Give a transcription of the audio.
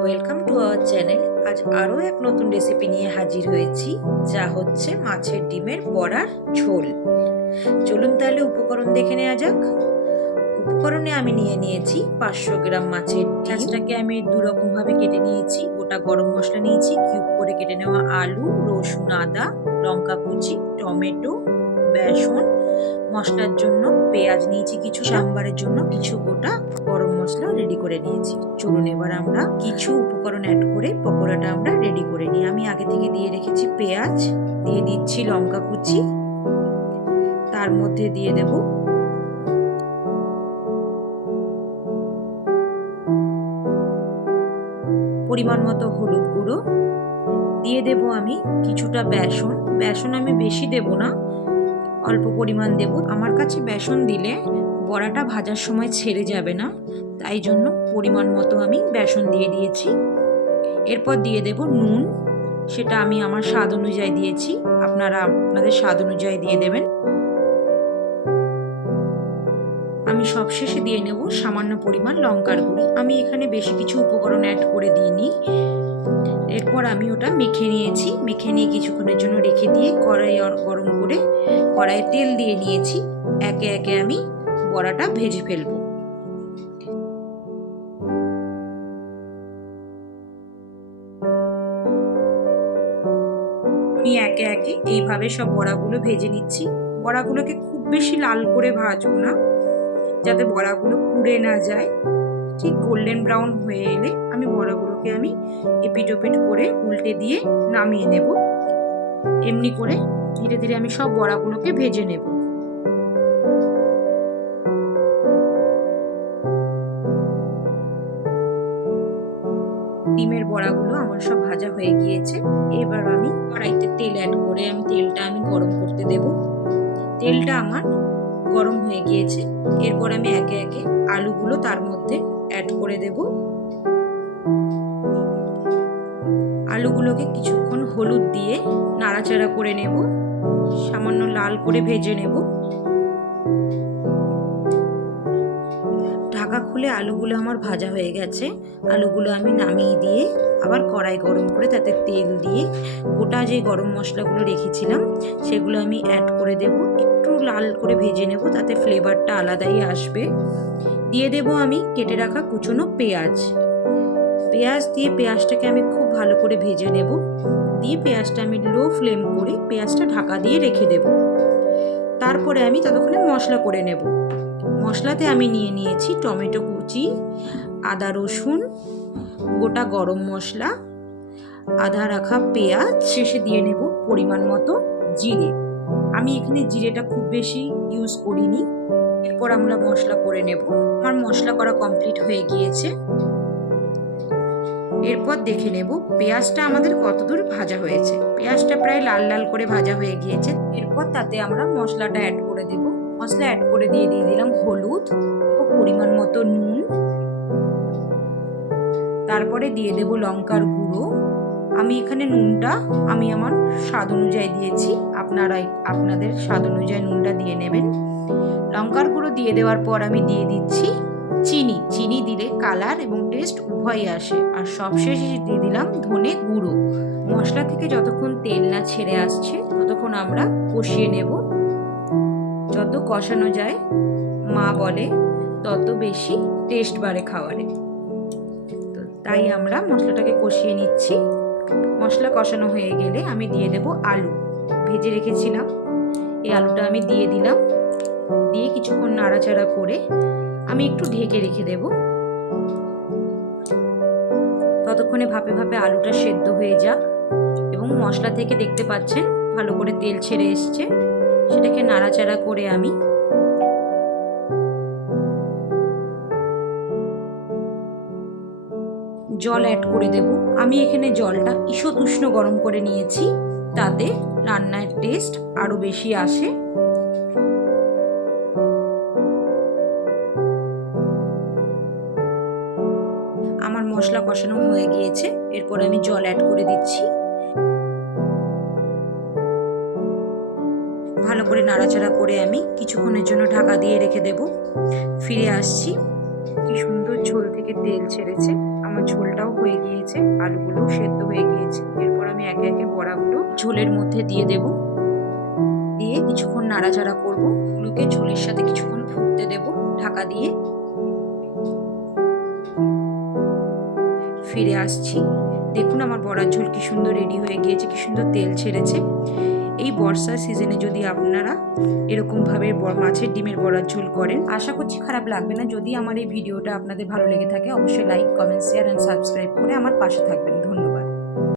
Welcome to our channel আজ আরও এক নতুন রেসিপি নিয়ে হাজির হয়েছি যা হচ্ছে মাছের ডিমের বড়ার ঝোল। চলুন তাহলে উপকরণ দেখে নেওয়া যাক। উপকরণে আমি নিয়ে নিয়েছি পাঁচশো গ্রাম মাছের মাছটাকে আমি দুরকমভাবে কেটে নিয়েছি গোটা গরম মশলা নিয়েছি কিউব করে কেটে নেওয়া আলু রসুন আদা লঙ্কা কুচি টমেটো বেসন মশলার জন্য পেঁয়াজ নিয়েছি কিছু সাম্বারের জন্য কিছু গোটা মশলা রেডি করে নিয়েছি। চলুন এবার আমরা কিছু উপকরণ অ্যাড করে পকোড়াটা আমরা রেডি করে নিই। আমি আগে থেকে দিয়ে রেখেছি পেঁয়াজ, দিয়ে দিচ্ছি লঙ্কা কুচি, তার মধ্যে দিয়ে দেব পরিমাণ মতো হলুদ গুঁড়ো। দিয়ে দেব আমি কিছুটা বেসন। বেসন আমি বেশি দেব না, অল্প পরিমাণ দেব। আমার কাছে বেসন দিলে বড়াটা ভাজার সময় ছেড়ে যাবে না। তাই জন্য পরিমাণ মতো আমি বেসন দিয়ে দিয়েছি। এরপর দিয়ে দেব নুন। সেটা আমি আমার স্বাদ অনুযায়ী দিয়েছি। আপনারা আপনাদের স্বাদ অনুযায়ী দিয়ে দেবেন। আমি সবশেষে দিয়ে নেব সামান্য পরিমাণ লঙ্কার গুঁড়ি। আমি এখানে বেশি কিছু উপকরণ অ্যাড করে দিইনি। এরপর আমি ওটা মেখে নিয়েছি। মেখে নিয়ে কিছুক্ষণের জন্য রেখে দিয়ে কড়াই গরম করে কড়াইয়ে তেল দিয়ে নিয়েছি। একে একে আমি বড়াটা ভেজে ফেলব। আমি একে একে এইভাবে সব বড়াগুলো ভেজে নিচ্ছি। বড়াগুলোকে খুব বেশি লাল করে ভাজবো না, যাতে বড়াগুলো পুড়ে না যায়। ঠিক গোল্ডেন ব্রাউন হয়ে এলে আমি বড়াগুলোকে আমি এপিট ওপিট করে উল্টে দিয়ে নামিয়ে নেব। এমনি করে ধীরে ধীরে আমি সব বড়াগুলোকে ভেজে নেব। ভাজা হয়ে গিয়েছে। এবার আমি কড়াইতে তেল অ্যাড করে আমি তেলটা আমি গরম করতে দেব। তেলটা আমার গরম হয়ে গিয়েছে। এরপর আমি একে একে আলুগুলো তার মধ্যে অ্যাড করে দেব। আলুগুলোকে কিছুক্ষণ হলুদ দিয়ে নাড়াচাড়া করে নেব। সামান্য লাল করে ভেজে নেব। ঢাকা খুলে আলুগুলো আমার ভাজা হয়ে গেছে। আলুগুলো আমি নামিয়ে দিয়ে আবার কড়াই গরম করে তাতে তেল দিয়ে গোটা যে গরম মশলাগুলো রেখেছিলাম, সেগুলো আমি অ্যাড করে দেব। একটু লাল করে ভেজে নেব, তাতে ফ্লেভারটা আলাদাই আসবে। দিয়ে দেব আমি কেটে রাখা কুচনো পেঁয়াজ। পেঁয়াজ দিয়ে পেঁয়াজটাকে আমি খুব ভালো করে ভেজে নেব। দিয়ে পেঁয়াজটা আমি লো ফ্লেম করে পেঁয়াজটা ঢাকা দিয়ে রেখে দেব। তারপরে আমি ততক্ষণে মশলা করে নেব। মশলাতে আমি নিয়ে নিয়েছি টমেটো কুচি, আদা রসুন, গোটা গরম মশলা আধা রাখা পেঁয়াজ, শেষে দিয়ে নেব পরিমাণ মতো জিরে। আমি এখানে জিরেটা খুব বেশি ইউজ করিনি, এরপর আমরা মশলা করে নেব। আমার মশলা করা কমপ্লিট হয়ে গিয়েছে। এরপর দেখে নেব পেঁয়াজটা আমাদের কতদূর ভাজা হয়েছে। পেঁয়াজটা প্রায় লাল লাল করে ভাজা হয়ে গিয়েছে। এরপর তাতে আমরা মশলাটা অ্যাড করে দেব। মশলা অ্যাড করে দিয়ে দিয়ে দিলাম হলুদ ও পরিমাণ মতো নুন। তারপরে দিয়ে দেব লঙ্কার গুঁড়ো। আমি এখানে নুনটা, আমি আমার স্বাদ অনুযায়ী দিয়েছি। আপনারা আপনাদের স্বাদ অনুযায়ী নুনটা দিয়ে নেবেন। লঙ্কার গুঁড়ো দিয়ে দেওয়ার পর আমি দিয়ে দিচ্ছি চিনি। চিনি দিলে কালার এবং টেস্ট উভয়ই আসে। আর সবশেষে দিয়ে দিলাম ধনে গুঁড়ো। মশলা থেকে যতক্ষণ তেল না ছেড়ে আসছে, ততক্ষণ আমরা কষিয়ে নেব। যত কষানো যায়, মা বলে, তত বেশি টেস্ট বাড়ে খাবারে তো তাই আমরা মশলাটাকে কষিয়ে নিচ্ছি। মশলা কষানো হয়ে গেলে আমি দিয়ে দেব আলু। ভেজে রেখেছিলাম। এই আলুটা আমি দিয়ে দিলাম। দিয়ে কিছুক্ষণ নাড়াচাড়া করে আমি একটু ঢেকে রেখে দেব। ততক্ষণে ভাপে ভাপে আলুটা সেদ্ধ হয়ে যাক। এবং মশলা থেকে দেখতে পাচ্ছেন, ভালো করে তেল ছেড়ে এসছে। সেটাকে নাড়াচাড়া করে আমি জল অ্যাড করে দেব। আমি এখানে জলটা ঈষৎ উষ্ণ গরম করে নিয়েছি। তাতে রান্নার টেস্ট আরও বেশি আসে। আমার মশলা কষানো হয়ে গিয়েছে। এরপর আমি জল অ্যাড করে দিচ্ছি। ভালো করে নাড়াচাড়া করে আমি কিছুক্ষণের জন্য ঢাকা দিয়ে রেখে দেব। ফিরে আসছি। কি সুন্দর ঝোল থেকে তেল ছেড়েছে। আমার ঝোলটাও হয়ে গিয়েছে আলুগুলো সেদ্ধ হয়ে গিয়েছে। এরপর আমি একে একে বড়াগুলো ঝোলের মধ্যে দিয়ে দেব। দিয়ে কিছুক্ষণ নাড়াচাড়া করব। ওগুলোকে ঝোলের সাথে কিছুক্ষণ ফুটতে দেব ঢাকা দিয়ে। ফিরে আসছি। দেখুন আমার বড়ার ঝোল কি সুন্দর রেডি হয়ে গিয়েছে, কি সুন্দর তেল ছেড়েছে। এই বর্ষার সিজনে যদি আপনারা এরকমভাবে মাছের ডিমের বড়ার ঝোল করেন, আশা করছি খারাপ লাগবে না। যদি আমার এই ভিডিওটা আপনাদের ভালো লেগে থাকে, অবশ্যই like comment share and subscribe করে আমার পাশে থাকবেন।